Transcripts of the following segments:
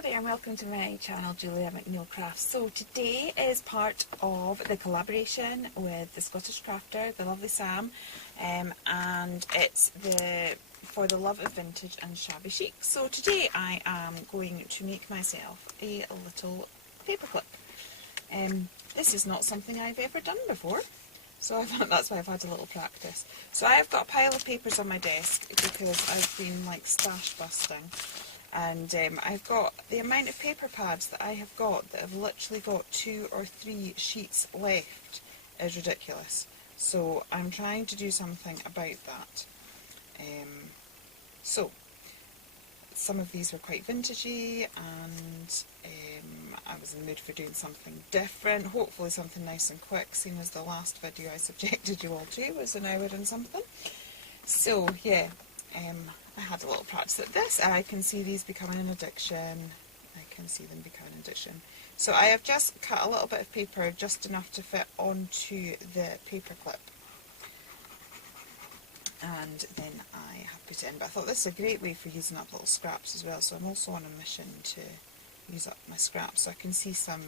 Hello there and welcome to my channel, Julia McNeil Crafts. So today is part of the collaboration with the Scottish crafter, the lovely Sam, and it's for the love of vintage and shabby chic. So today I am going to make myself a little paperclip. This is not something I've ever done before, so I thought that's why I've had a little practice. So I've got a pile of papers on my desk because I've been like stash busting. And I've got the amount of paper pads that I have got that have literally got 2 or 3 sheets left is ridiculous. So I'm trying to do something about that. So some of these were quite vintagey, and I was in the mood for doing something different, hopefully something nice and quick, seeing as the last video I subjected you all to was an hour and something. So yeah. I had a little practice at this, and I can see these becoming an addiction. I can see them becoming an addiction. So I have just cut a little bit of paper, just enough to fit onto the paper clip. And then I have put it in. But I thought this is a great way for using up little scraps as well. So I'm also on a mission to use up my scraps. So I can see some,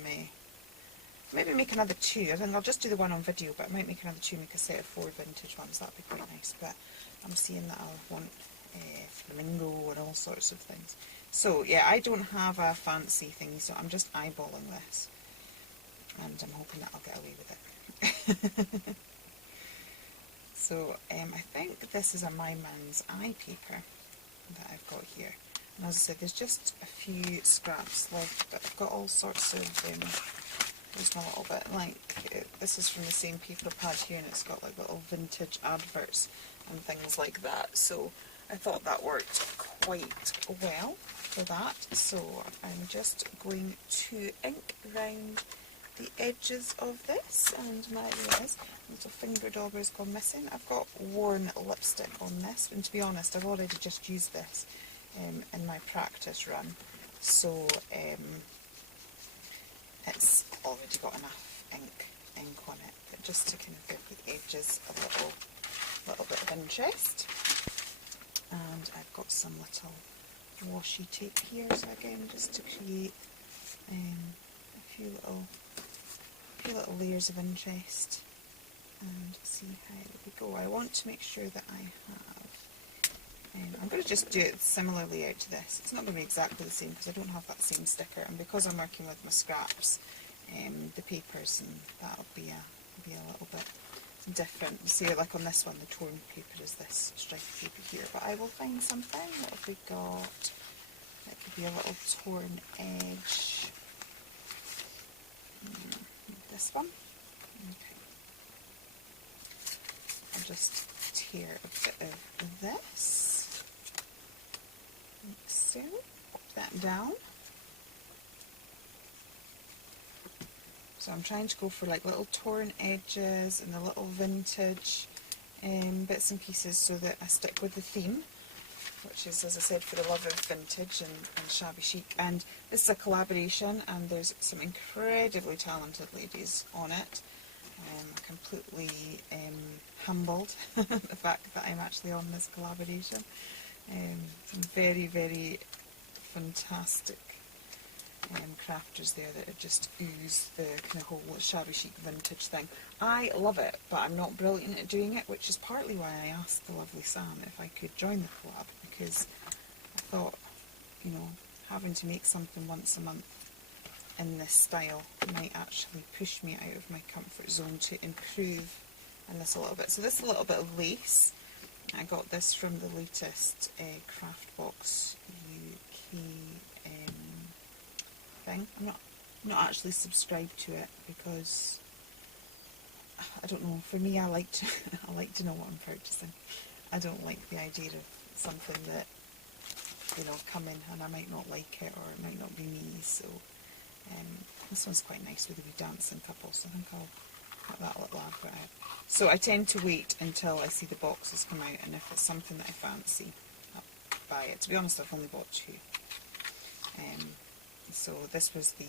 maybe make another 2. I think I'll just do the one on video, but I might make another 2, make a set of 4 vintage ones. That'd be quite nice. But I'm seeing that I'll want flamingo and all sorts of things. So yeah, I don't have a fancy thing, so I'm just eyeballing this, and I'm hoping that I'll get away with it. So I think this is a My Man's Eye paper that I've got here, and as I said, there's just a few scraps left, but I've got all sorts of there's my little bit, like, this is from the same paper pad here, and it's got like little vintage adverts and things like that, so I thought that worked quite well for that. So I'm just going to ink around the edges of this, and my little finger dauber has gone missing. I've got worn lipstick on this, and to be honest, I've already just used this in my practice run, so it's already got enough ink on it, but just to kind of give the edges a little bit of interest. And I've got some little washi tape here, so again, just to create a few little layers of interest and see how we go. I want to make sure that I have, I'm going to just do it similarly out to this. It's not going to be exactly the same because I don't have that same sticker, and because I'm working with my scraps, the papers, and that'll be a little bit different. See, like on this one, the torn paper is this striped paper here, but I will find something. What have we got? That could be a little torn edge. This one. Okay. I'll just tear a bit of this, like so. Pop that down. So I'm trying to go for like little torn edges and the little vintage bits and pieces, so that I stick with the theme, which is, as I said, for the love of vintage and shabby chic. And this is a collaboration, and there's some incredibly talented ladies on it. I'm completely humbled the fact that I'm actually on this collaboration. Some very, very fantastic crafters there that just ooze the kind of whole shabby chic vintage thing. I love it, but I'm not brilliant at doing it, which is partly why I asked the lovely Sam if I could join the collab, because I thought, you know, having to make something once a month in this style might actually push me out of my comfort zone to improve in this a little bit. So this is a little bit of lace. I got this from the latest Craftbox UK thing. I'm not actually subscribed to it because I don't know. For me, I like to know what I'm purchasing. I don't like the idea of something that, you know, come in and I might not like it, or it might not be me. So this one's quite nice with a wee dancing couple. So I think I'll cut that little advert out. So I tend to wait until I see the boxes come out, and if it's something that I fancy, I'll buy it. To be honest, I've only bought 2. So this was the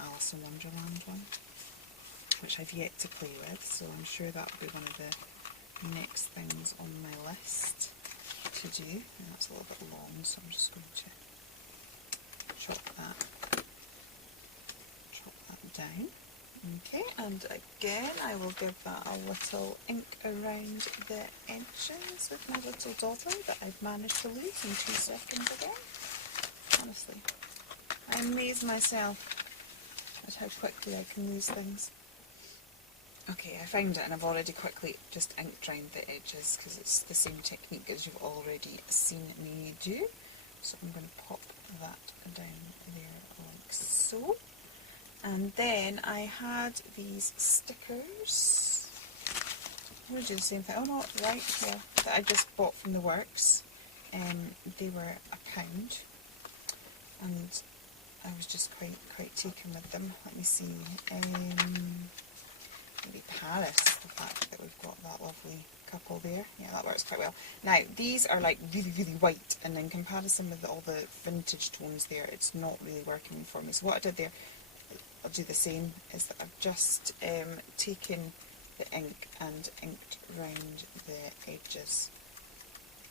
Alice in Wonderland one, which I've yet to play with, so I'm sure that'll be one of the next things on my list to do. And that's a little bit long, so I'm just going to chop that down. Okay, and again I will give that a little ink around the edges with my little dodder that I've managed to lose in 2 seconds again. Honestly, I amaze myself at how quickly I can lose things. Okay, I found it and I've already quickly just inked around the edges because it's the same technique as you've already seen me do. So I'm going to pop that down there like so. And then I had these stickers. I'm going to do the same thing. Oh no, right here. That I just bought from the Works. They were £1. And I was just quite taken with them. Let me see. Maybe Paris, the fact that we've got that lovely couple there. Yeah, that works quite well. Now, these are like really, really white, and in comparison with all the vintage tones there, it's not really working for me. So what I did there, I'll do the same, is that I've just taken the ink and inked round the edges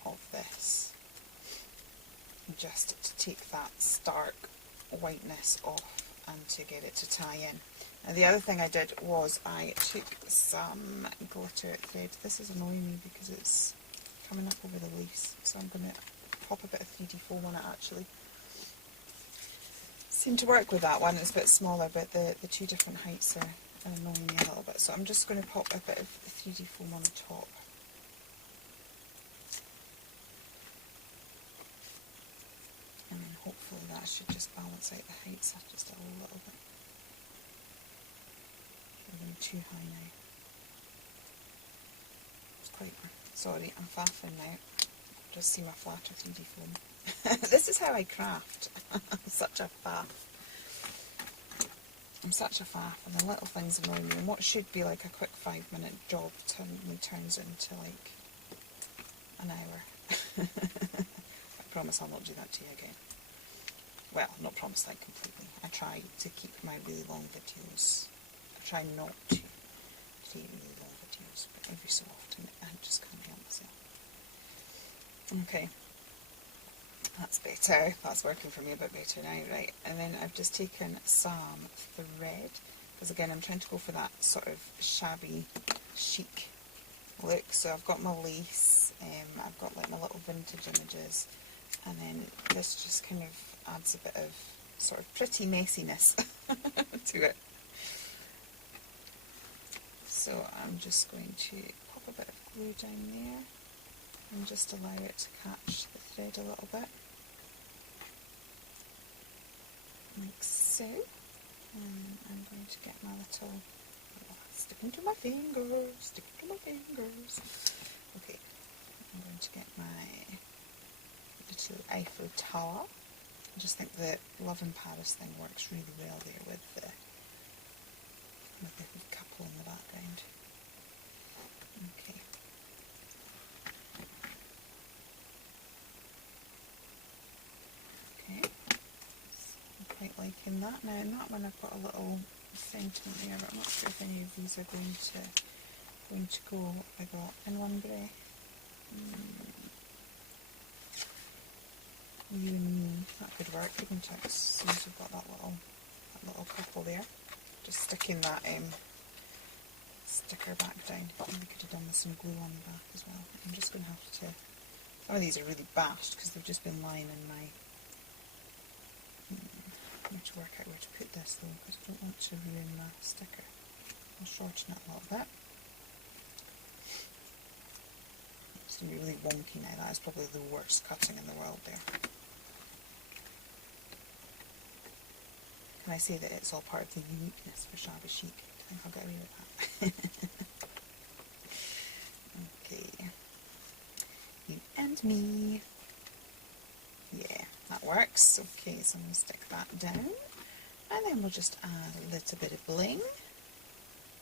of this, just to take that stark whiteness off and to get it to tie in. Now the other thing I did was I took some glitter thread. This is annoying me because it's coming up over the lace, so I'm going to pop a bit of 3D foam on it actually. Seemed to work with that one, it's a bit smaller, but the 2 different heights are annoying me a little bit, so I'm just going to pop a bit of 3D foam on the top. And then hopefully that should just balance out the heights just a little bit. I'm too high now. It's quite, sorry, I'm faffing now. Just see my flatter 3D foam. This is how I craft. I'm such a faff. I'm such a faff, and the little things annoy me, and what should be like a quick 5-minute job turns into like an hour. I promise I'll not do that to you again. Well, not promise that completely. I try to keep my really long videos. I try not to create really long videos, but every so often I just can't help myself. Okay, that's better. That's working for me a bit better now, right? And then I've just taken some thread, because again I'm trying to go for that sort of shabby chic look. So I've got my lace, I've got like my little vintage images, and then this just kind of adds a bit of sort of pretty messiness to it. So I'm just going to pop a bit of glue down there and just allow it to catch the thread a little bit, like so. And I'm going to get my little, sticking to my fingers, Okay, I'm going to get my little Eiffel Tower. I just think the Love in Paris thing works really well there with the couple in the background. Okay. Okay. So I'm quite liking that. Now in that one I've got a little sentiment there, but I'm not sure if any of these are going to go. What have I got in one breath? You and me, that could work. Even check as soon as we've got that little couple there. Just sticking that sticker back down. Maybe could have done with some glue on the back as well. I'm just going to have to. Some of these are really bashed because they've just been lying in my. I need to work out where to put this though, because I don't want to ruin my sticker. I'll shorten it a little bit. It's going to be really wonky now. That is probably the worst cutting in the world there. Can I say that it's all part of the uniqueness for Shabby Chic? I think I'll get away with that. Okay. You and me. Yeah, that works. Okay, so I'm going to stick that down. And then we'll just add a little bit of bling.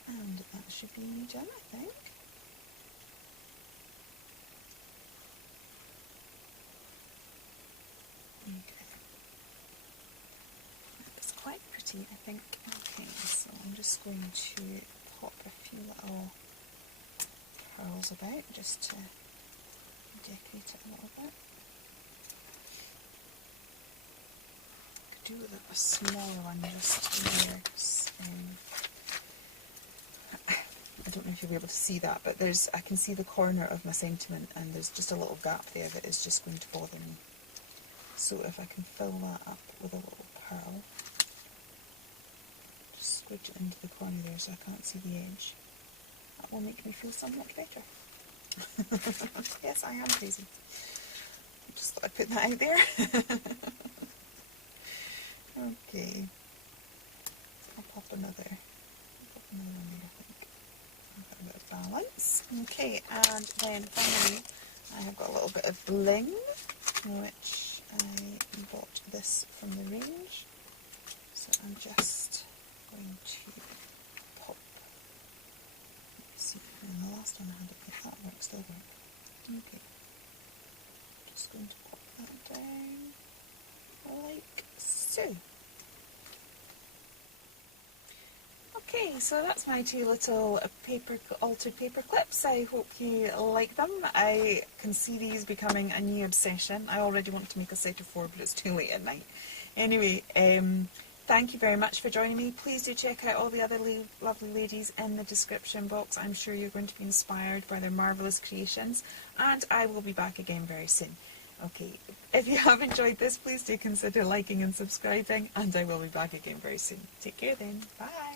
And that should be done, I think. Okay. That's quite pretty, I think. Okay, so I'm just going to pop a few little pearls about just to decorate it a little bit. Could do a smaller one just there. I don't know if you'll be able to see that, but I can see the corner of my sentiment, and there's just a little gap there that is just going to bother me. So if I can fill that up with a little pearl, just squidge it into the corner there so I can't see the edge, that will make me feel somewhat better. Yes, I am crazy. I just thought I'd put that out there. Okay. I'll pop another one there, I think. I've got a bit of balance. Okay, and then finally I have got a little bit of bling, which I bought this from the range. So I'm just going to pop. Let's see, and the last one I had, if that works, still work. Okay. Just going to pop that down like so. Okay, so that's my two little altered paper clips. I hope you like them. I can see these becoming a new obsession. I already want to make a set of 4, but it's too late at night. Anyway, thank you very much for joining me. Please do check out all the other lovely ladies in the description box. I'm sure you're going to be inspired by their marvellous creations, and I will be back again very soon. Okay, if you have enjoyed this, please do consider liking and subscribing, and I will be back again very soon. Take care then. Bye.